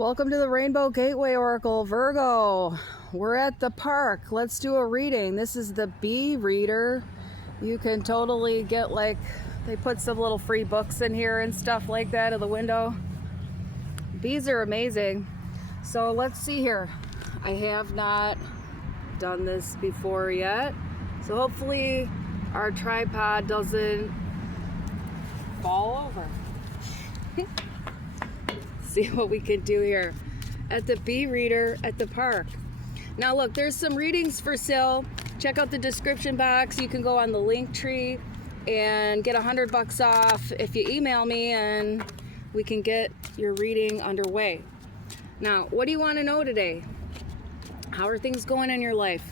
Welcome to the Rainbow Gateway Oracle, Virgo. We're at the park. Let's do a reading. This is the bee reader. You can totally get they put some little free books in here and stuff like that in the window. Bees are amazing. So let's see here. I have not done this before yet. So hopefully our tripod doesn't fall over. See what we can do here at the bee reader at the park. Now look, there's some readings for sale. Check out the description box. You can go on the link tree and get $100 off if you email me, and we can get your reading underway. Now, what do you want to know today? How are things going in your life?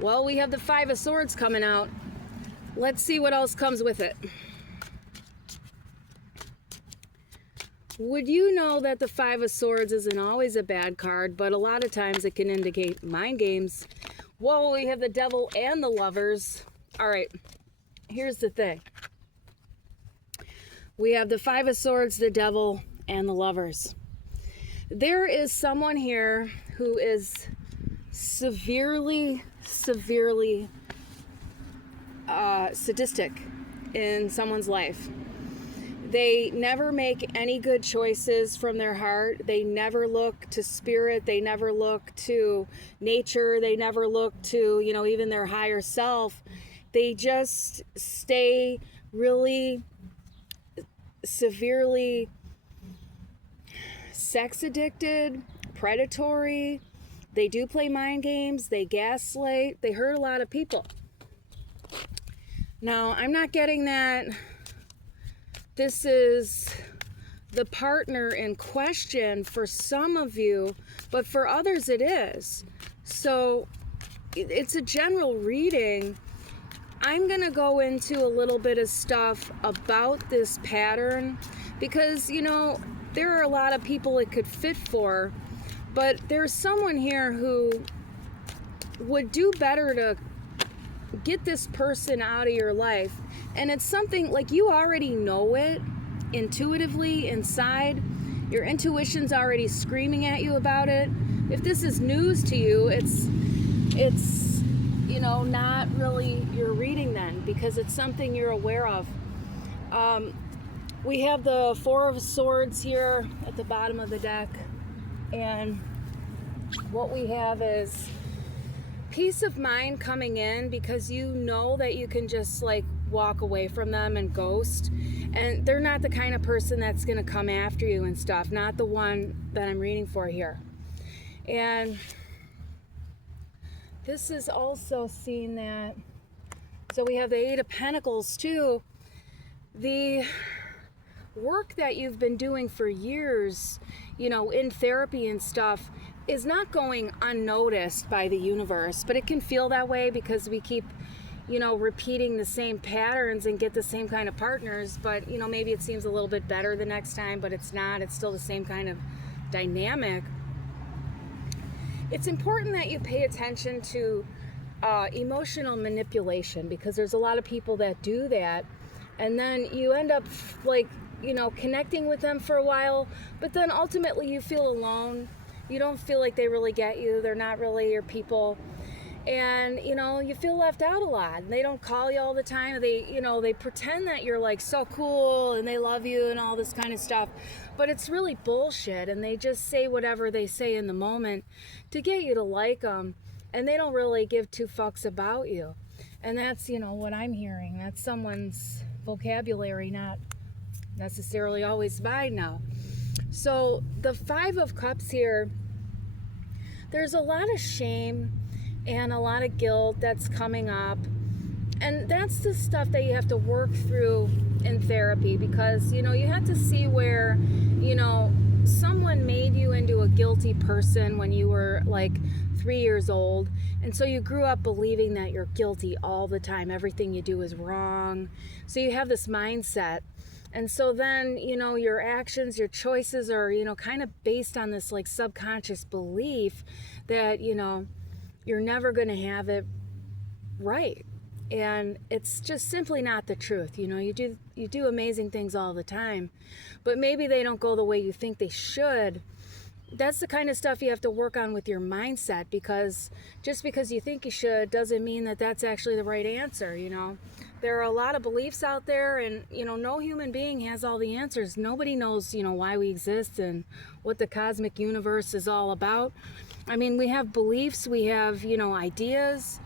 Well, we have the Five of Swords coming out. Let's see what else comes with it. Would you know that the Five of Swords isn't always a bad card, but a lot of times it can indicate mind games? Whoa, we have the Devil and the Lovers. All right, here's the thing. We have the Five of Swords, the Devil, and the Lovers. There is someone here who is severely sadistic in someone's life. They never make any good choices from their heart. They never look to spirit. They never look to nature. They never look to, even their higher self. They just stay really severely sex addicted, predatory. They do play mind games. They gaslight. They hurt a lot of people. Now, I'm not getting that this is the partner in question for some of you, but for others it is. So it's a general reading. I'm going to go into a little bit of stuff about this pattern because, there are a lot of people it could fit for, but there's someone here who would do better to get this person out of your life. And it's something like you already know it intuitively inside. Your intuition's already screaming at you about it. If this is news to you, it's not really your reading then, because it's something you're aware of. We have the Four of Swords here at the bottom of the deck, and what we have is peace of mind coming in because you know that you can just walk away from them and ghost, and they're not the kind of person that's going to come after you and stuff, not the one that I'm reading for here. And this is also seeing that, so we have the Eight of Pentacles too. The work that you've been doing for years, in therapy and stuff, is not going unnoticed by the universe, but it can feel that way because we keep repeating the same patterns and get the same kind of partners, but maybe it seems a little bit better the next time, but it's not. It's still the same kind of dynamic. It's important that you pay attention to emotional manipulation, because there's a lot of people that do that, and then you end up connecting with them for a while, but then ultimately you feel alone. You don't feel like they really get you. They're not really your people. And, you feel left out a lot. They don't call you all the time. They pretend that you're so cool and they love you and all this kind of stuff. But it's really bullshit. And they just say whatever they say in the moment to get you to like them. And they don't really give two fucks about you. And that's, what I'm hearing. That's someone's vocabulary, not necessarily always mine now. So the Five of Cups here, there's a lot of shame and a lot of guilt that's coming up, and that's the stuff that you have to work through in therapy, because you have to see where someone made you into a guilty person when you were 3 years old, and so you grew up believing that you're guilty all the time. Everything you do is wrong, so you have this mindset. And so then, your actions, your choices are, kind of based on this subconscious belief that, you're never going to have it right. And it's just simply not the truth. You do amazing things all the time, but maybe they don't go the way you think they should. that's the kind of stuff you have to work on with your mindset, because just because you think you should doesn't mean that that's actually the right answer. There are a lot of beliefs out there, and no human being has all the answers. Nobody knows why we exist and what the cosmic universe is all about. I mean, we have beliefs, we have ideas,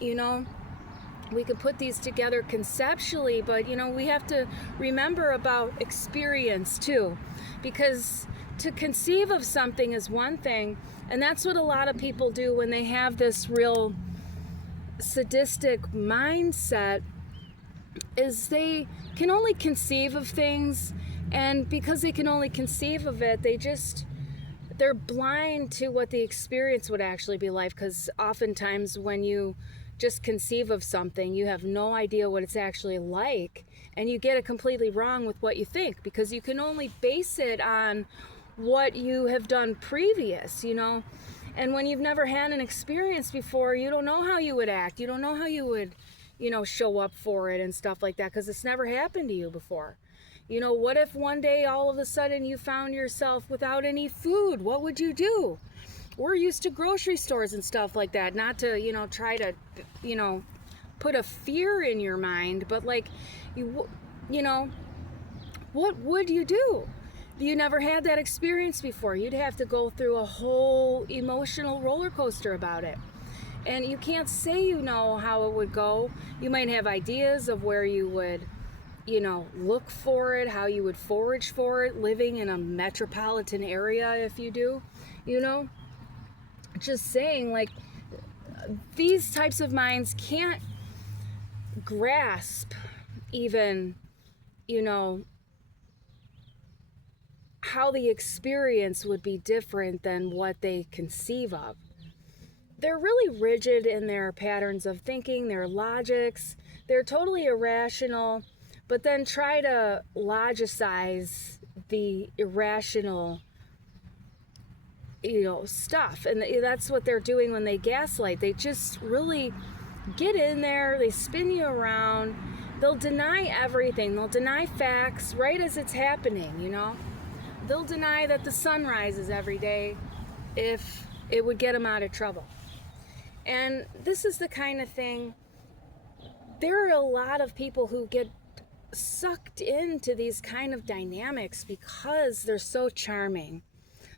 we can put these together conceptually, but we have to remember about experience too, because to conceive of something is one thing, and that's what a lot of people do when they have this real sadistic mindset, is they can only conceive of things, and because they can only conceive of it, they're blind to what the experience would actually be like, because oftentimes when you just conceive of something, you have no idea what it's actually like, and you get it completely wrong with what you think, because you can only base it on what you have done previous, and when you've never had an experience before, you don't know how you would act, you don't know how you would show up for it and stuff like that, because it's never happened to you before. What if one day all of a sudden you found yourself without any food? What would you do? We're used to grocery stores and stuff like that, not to try to put a fear in your mind, but what would you do? You never had that experience before. You'd have to go through a whole emotional roller coaster about it. And you can't say how it would go. You might have ideas of where you would, look for it, how you would forage for it, living in a metropolitan area if you do, Just saying, these types of minds can't grasp even, how the experience would be different than what they conceive of. They're really rigid in their patterns of thinking, their logics. They're totally irrational, but then try to logicize the irrational, stuff. And that's what they're doing when they gaslight. They just really get in there, they spin you around, they'll deny everything. They'll deny facts right as it's happening, They'll deny that the sun rises every day if it would get them out of trouble. And this is the kind of thing, there are a lot of people who get sucked into these kind of dynamics because they're so charming.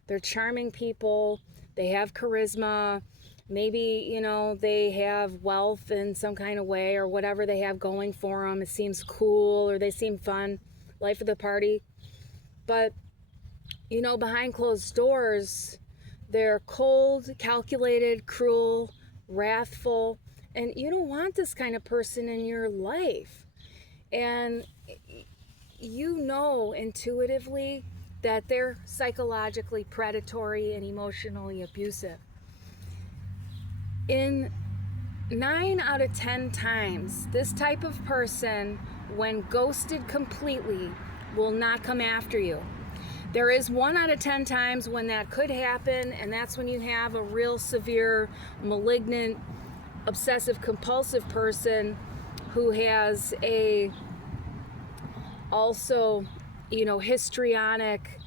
They're charming people, they have charisma, maybe, they have wealth in some kind of way, or whatever they have going for them. It seems cool, or they seem fun, life of the party. But behind closed doors, they're cold, calculated, cruel, wrathful, and you don't want this kind of person in your life. And intuitively that they're psychologically predatory and emotionally abusive. In 9 out of 10 times, this type of person, when ghosted completely, will not come after you. There is 1 out of 10 times when that could happen, and that's when you have a real severe, malignant, obsessive compulsive person who has also histrionic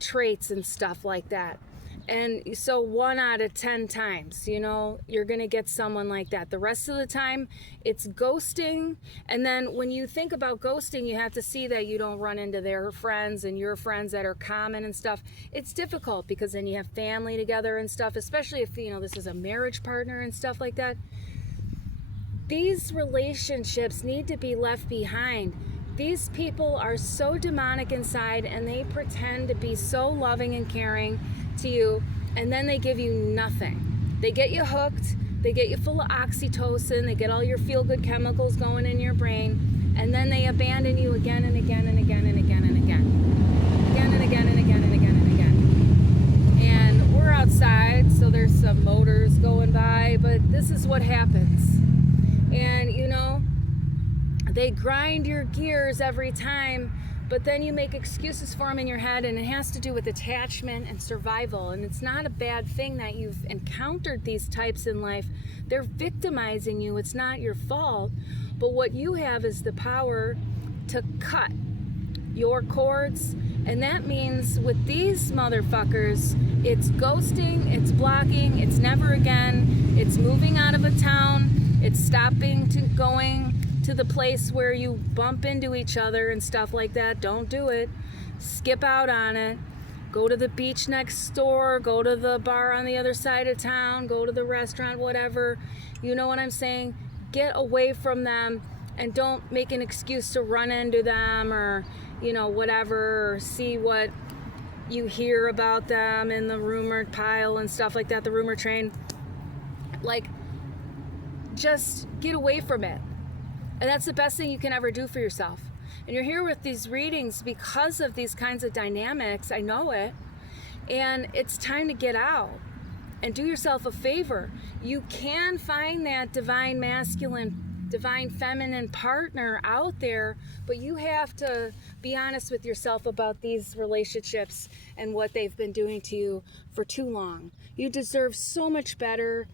traits and stuff like that. And so 1 out of 10 times, you're going to get someone like that. The rest of the time, it's ghosting. And then when you think about ghosting, you have to see that you don't run into their friends and your friends that are common and stuff. It's difficult because then you have family together and stuff, especially if, this is a marriage partner and stuff like that. These relationships need to be left behind. These people are so demonic inside, and they pretend to be so loving and caring to you, and then they give you nothing. They get you hooked, they get you full of oxytocin, they get all your feel-good chemicals going in your brain, and then they abandon you again and again and again and again and again. Again and again and again and again and again. And we're outside, so there's some motors going by, but this is what happens. And they grind your gears every time, but then you make excuses for them in your head, and it has to do with attachment and survival. And it's not a bad thing that you've encountered these types in life. They're victimizing you. It's not your fault. But what you have is the power to cut your cords And that means with these motherfuckers, it's ghosting, it's blocking, it's never again, it's moving out of a town, it's stopping to going to the place where you bump into each other and stuff like that. Don't do it. Skip out on it. Go to the beach next door, go to the bar on the other side of town, go to the restaurant, whatever. You know what I'm saying? Get away from them and don't make an excuse to run into them or, you know, whatever, or see what you hear about them in the rumor pile and stuff like that, the rumor train. Like, just get away from it. And that's the best thing you can ever do for yourself. And you're here with these readings because of these kinds of dynamics. I know it. And it's time to get out and do yourself a favor. You can find that divine masculine, divine feminine partner out there, but you have to be honest with yourself about these relationships and what they've been doing to you for too long. You deserve so much better.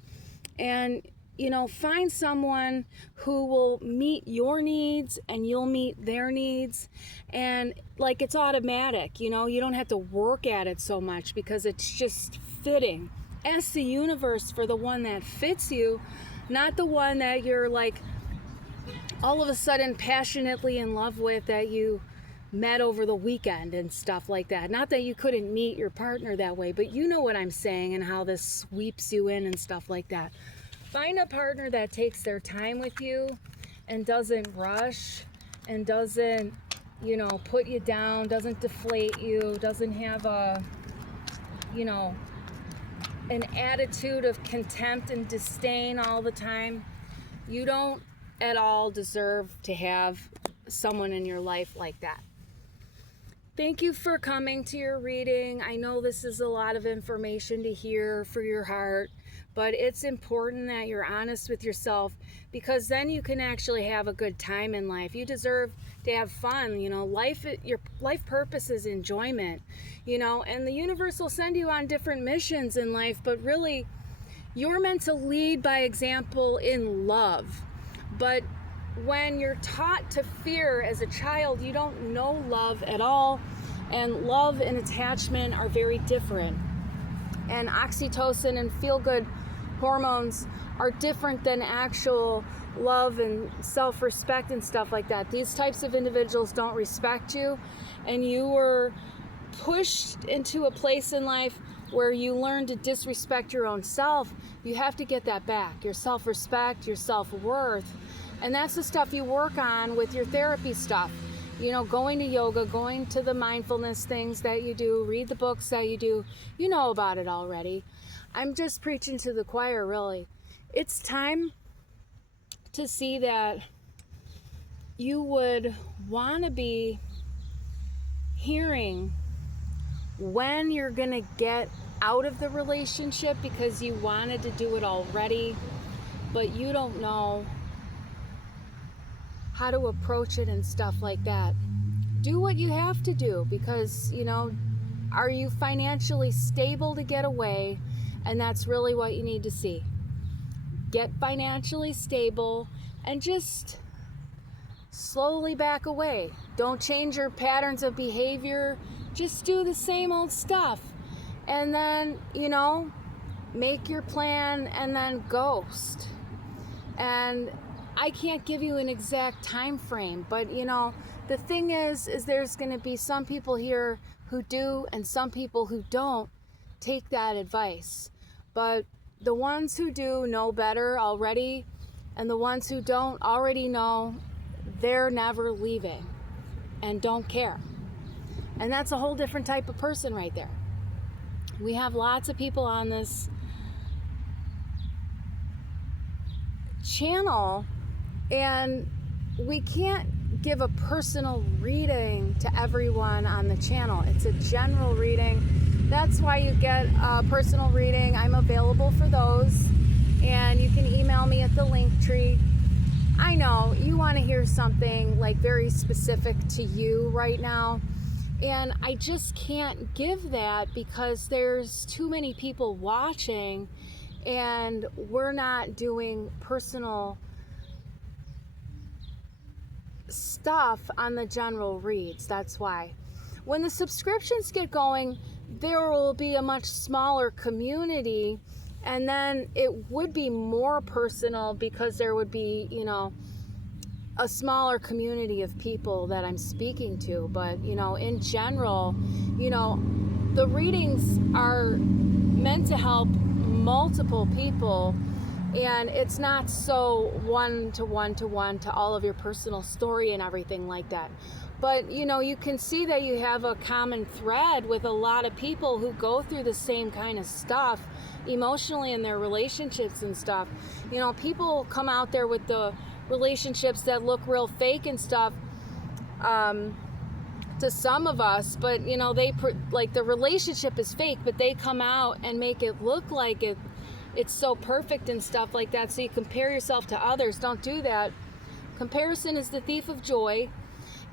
And you know, find someone who will meet your needs and you'll meet their needs. And like, it's automatic, you know, you don't have to work at it so much because it's just fitting. Ask the universe for the one that fits you, not the one that you're like all of a sudden passionately in love with, that you met over the weekend and stuff like that. Not that you couldn't meet your partner that way, but you know what I'm saying and how this sweeps you in and stuff like that. Find a partner that takes their time with you and doesn't rush and doesn't, you know, put you down, doesn't deflate you, doesn't have a, you know, an attitude of contempt and disdain all the time. You don't at all deserve to have someone in your life like that. Thank you for coming to your reading. I know this is a lot of information to hear for your heart, but it's important that you're honest with yourself, because then you can actually have a good time in life. You deserve to have fun. You know, your life purpose is enjoyment, you know, and the universe will send you on different missions in life, but really you're meant to lead by example in love. But when you're taught to fear as a child, you don't know love at all, and love and attachment are very different. And oxytocin and feel-good hormones are different than actual love and self-respect and stuff like that. These types of individuals don't respect you, and you were pushed into a place in life where you learn to disrespect your own self. You have to get that back, your self-respect, your self-worth. And that's the stuff you work on with your therapy stuff. You know, going to yoga, going to the mindfulness things that you do, read the books that you do. You know about it already. I'm just preaching to the choir, really. It's time to see that you would want to be hearing when you're going to get out of the relationship because you wanted to do it already, but you don't know how to approach it and stuff like that. Do what you have to do, because, you know, are you financially stable to get away? And that's really what you need to see. Get financially stable and just slowly back away. Don't change your patterns of behavior. Just do the same old stuff. And then, you know, make your plan and then ghost. And I can't give you an exact time frame, but you know, the thing is there's going to be some people here who do and some people who don't take that advice. But the ones who do know better already, and the ones who don't already know they're never leaving and don't care. And that's a whole different type of person right there. We have lots of people on this channel, and we can't give a personal reading to everyone on the channel. It's a general reading. That's why you get a personal reading. I'm available for those, and you can email me at the link tree. I know you want to hear something like very specific to you right now, and I just can't give that because there's too many people watching, and we're not doing personal stuff on the general reads. That's why When the subscriptions get going, there will be a much smaller community, and then it would be more personal because there would be, you know, a smaller community of people that I'm speaking to. But, you know, in general, you know, the readings are meant to help multiple people, and it's not so one to one to all of your personal story and everything like that. But, you know, you can see that you have a common thread with a lot of people who go through the same kind of stuff emotionally in their relationships and stuff. You know, people come out there with the relationships that look real fake and stuff to some of us, but, you know, like the relationship is fake, but they come out and make it look like it's so perfect and stuff like that. So you compare yourself to others. Don't do that. Comparison is the thief of joy.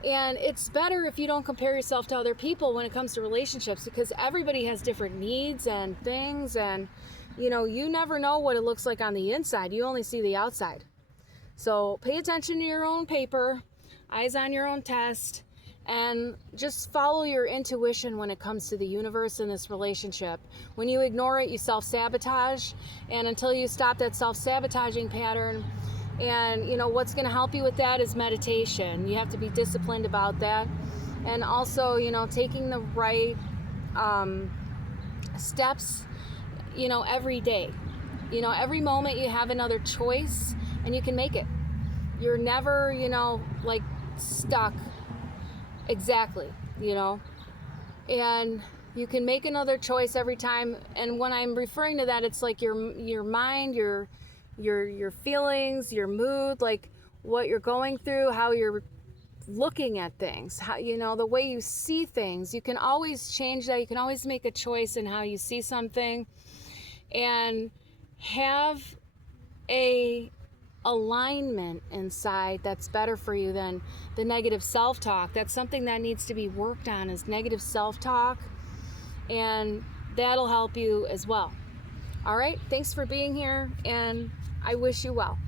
And it's better if you don't compare yourself to other people when it comes to relationships, because everybody has different needs and things, and, you know, you never know what it looks like on the inside. You only see the outside. So pay attention to your own paper, eyes on your own test, and just follow your intuition when it comes to the universe and this relationship. When you ignore it, you self-sabotage, and until you stop that self-sabotaging pattern, and, you know, what's going to help you with that is meditation. You have to be disciplined about that. And also, you know, taking the right steps, you know, every day. You know, every moment you have another choice, and you can make it. You're never, you know, like stuck exactly, you know. And you can make another choice every time. And when I'm referring to that, it's like your mind, your feelings, your mood, like what you're going through, how you're looking at things, how, you know, the way you see things. You can always change that. You can always make a choice in how you see something, and have a alignment inside that's better for you than the negative self-talk. That's something that needs to be worked on, is negative self-talk, and that'll help you as well. All right, thanks for being here, and I wish you well.